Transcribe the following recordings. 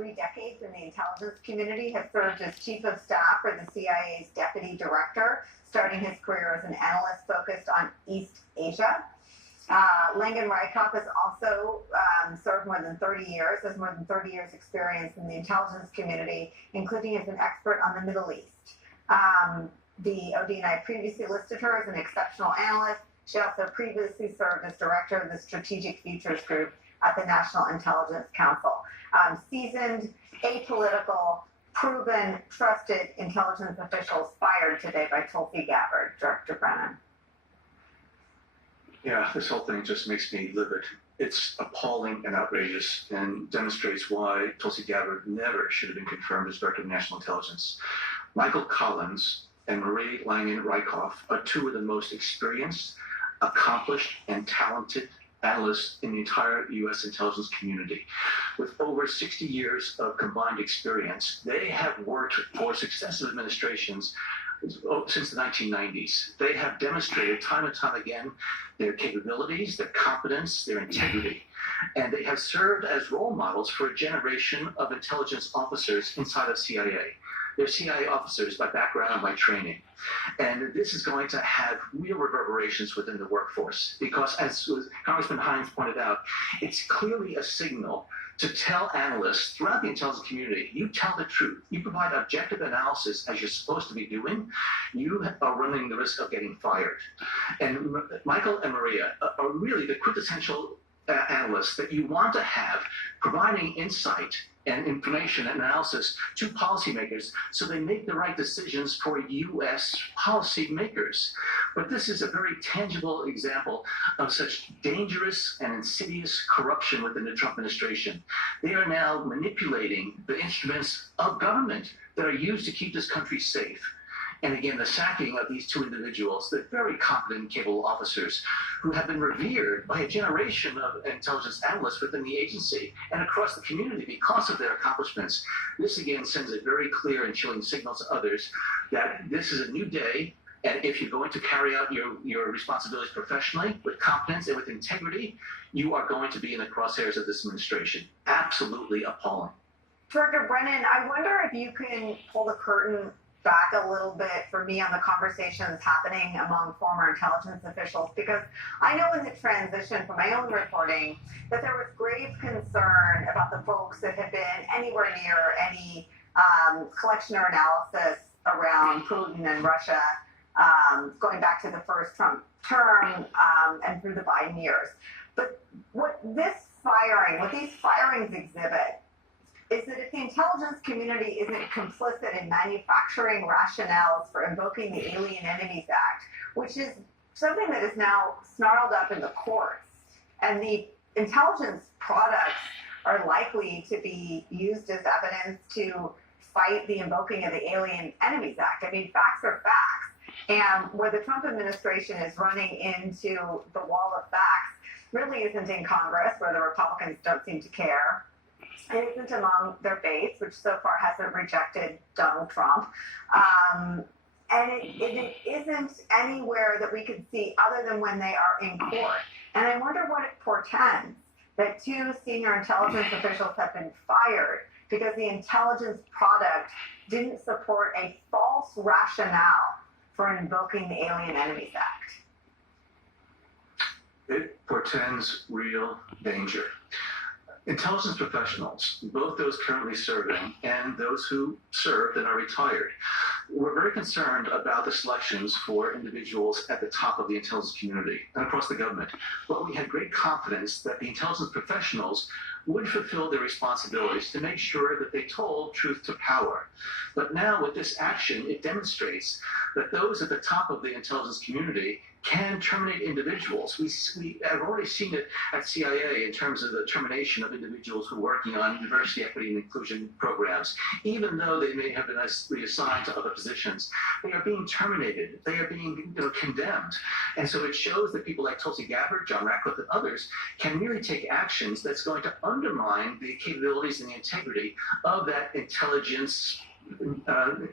3 decades in the intelligence community, has served as chief of staff for the CIA's deputy director, starting his career as an analyst focused on East Asia. Langan Rykov has also served more than 30 years, has more than 30 years experience in the intelligence community, including as an expert on the Middle East. The ODNI previously listed her as an exceptional analyst. She also previously served as director of the Strategic Futures Group at the National Intelligence Council. Seasoned, apolitical, proven, trusted intelligence officials fired today by Tulsi Gabbard. Director Brennan. Yeah, this whole thing just makes me livid. It's appalling and outrageous and demonstrates why Tulsi Gabbard never should have been confirmed as Director of National Intelligence. Michael Collins and Marie Langan-Rykov are two of the most experienced, accomplished, and talented analysts in the entire U.S. intelligence community. With over 60 years of combined experience, they have worked for successive administrations since the 1990s. They have demonstrated time and time again their capabilities, their competence, their integrity, and they have served as role models for a generation of intelligence officers inside of CIA. They're CIA officers by background and by training. And this is going to have real reverberations within the workforce because, as Congressman Hines pointed out, it's clearly a signal to tell analysts throughout the intelligence community, you tell the truth. You provide objective analysis as you're supposed to be doing. You are running the risk of getting fired. And Michael and Maria are really the quintessential analysts that you want to have providing insight and information and analysis to policymakers so they make the right decisions for U.S. policymakers. But this is a very tangible example of such dangerous and insidious corruption within the Trump administration. They are now manipulating the instruments of government that are used to keep this country safe. And again, the sacking of these two individuals, the very competent and capable officers who have been revered by a generation of intelligence analysts within the agency and across the community because of their accomplishments. This again sends a very clear and chilling signal to others that this is a new day. And if you're going to carry out your responsibilities professionally, with competence and with integrity, you are going to be in the crosshairs of this administration. Absolutely appalling. Director Brennan, I wonder if you can pull the curtain back a little bit for me on the conversations happening among former intelligence officials, because I know in the transition from my own reporting that there was grave concern about the folks that had been anywhere near any collection or analysis around Putin and Russia going back to the first Trump term and through the Biden years. But what these firings exhibit is that if the intelligence community isn't complicit in manufacturing rationales for invoking the Alien Enemies Act, which is something that is now snarled up in the courts, and the intelligence products are likely to be used as evidence to fight the invoking of the Alien Enemies Act. I mean, facts are facts. And where the Trump administration is running into the wall of facts really isn't in Congress, where the Republicans don't seem to care. It isn't among their base, which so far hasn't rejected Donald Trump. And it isn't anywhere that we could see other than when they are in court. And I wonder what it portends that two senior intelligence officials have been fired because the intelligence product didn't support a false rationale for invoking the Alien Enemies Act. It portends real danger. Intelligence professionals, both those currently serving and those who served and are retired, were very concerned about the selections for individuals at the top of the intelligence community and across the government. But we had great confidence that the intelligence professionals would fulfill their responsibilities to make sure that they told truth to power. But now with this action, it demonstrates that those at the top of the intelligence community can terminate individuals. We have already seen it at CIA in terms of the termination of individuals who are working on diversity, equity, and inclusion programs. Even though they may have been reassigned to other positions, they are being terminated. They are being condemned. And so it shows that people like Tulsi Gabbard, John Ratcliffe, and others can really take actions that's going to undermine the capabilities and the integrity of that intelligence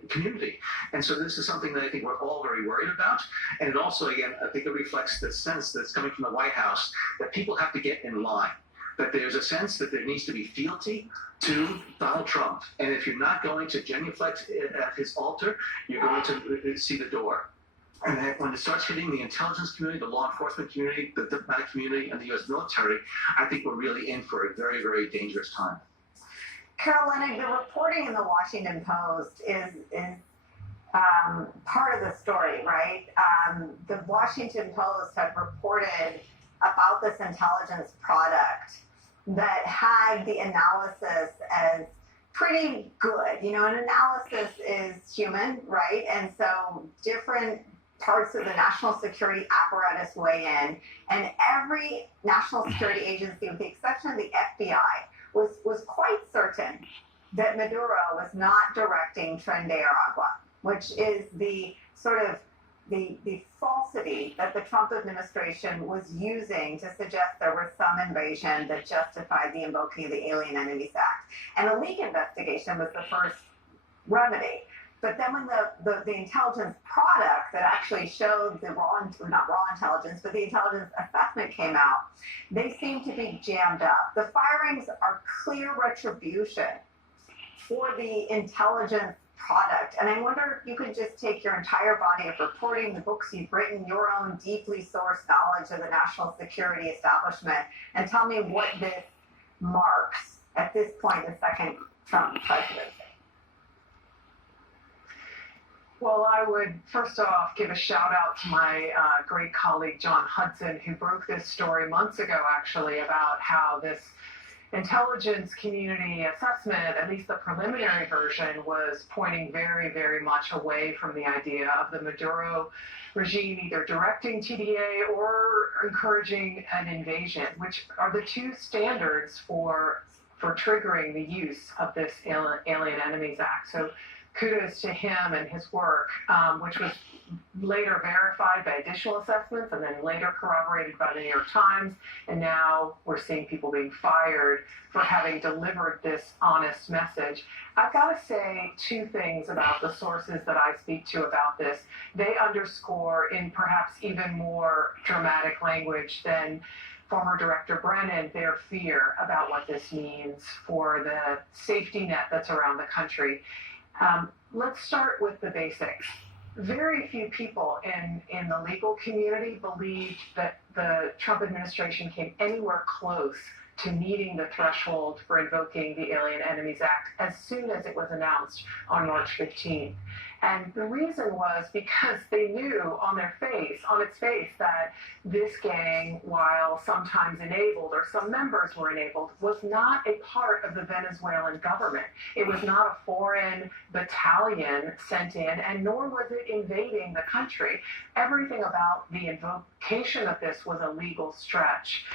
community. And so this is something that I think we're all very worried about. And it also, again, I think it reflects the sense that's coming from the White House that people have to get in line. that there's a sense that there needs to be fealty to Donald Trump. And if you're not going to genuflect at his altar, you're going to see the door. And then when it starts hitting the intelligence community, the law enforcement community, the diplomatic community, and the U.S. military, I think we're really in for a very, very dangerous time. Carolina, the reporting in the Washington Post is part of the story, right? The Washington Post had reported about this intelligence product that had the analysis as pretty good. You know, an analysis is human, right? And so different parts of the national security apparatus weigh in, and every national security agency, with the exception of the FBI, was quite certain that Maduro was not directing Tren de Aragua, which is the sort of the falsity that the Trump administration was using to suggest there was some invasion that justified the invoking of the Alien Enemies Act. And a leak investigation was the first remedy. But then when the intelligence product that actually showed the not raw intelligence, but the intelligence assessment came out, they seem to be jammed up. The firings are clear retribution for the intelligence product. And I wonder if you could just take your entire body of reporting, the books you've written, your own deeply sourced knowledge of the national security establishment, and tell me what this marks at this point in the second Trump presidency. Well, I would first off give a shout out to my great colleague, John Hudson, who broke this story months ago, actually, about how this intelligence community assessment, at least the preliminary version, was pointing very, very much away from the idea of the Maduro regime either directing TDA or encouraging an invasion, which are the two standards for triggering the use of this Alien Enemies Act. So kudos to him and his work, which was later verified by additional assessments and then later corroborated by the New York Times. And now we're seeing people being fired for having delivered this honest message. I've got to say two things about the sources that I speak to about this. They underscore in perhaps even more dramatic language than former Director Brennan their fear about what this means for the safety net that's around the country. Let's start with the basics. Very few people in the legal community believed that the Trump administration came anywhere close to meeting the threshold for invoking the Alien Enemies Act as soon as it was announced on March 15th. And the reason was because they knew on its face, that this gang, while sometimes enabled or some members were enabled, was not a part of the Venezuelan government. It was not a foreign battalion sent in, and nor was it invading the country. Everything about the invocation of this was a legal stretch.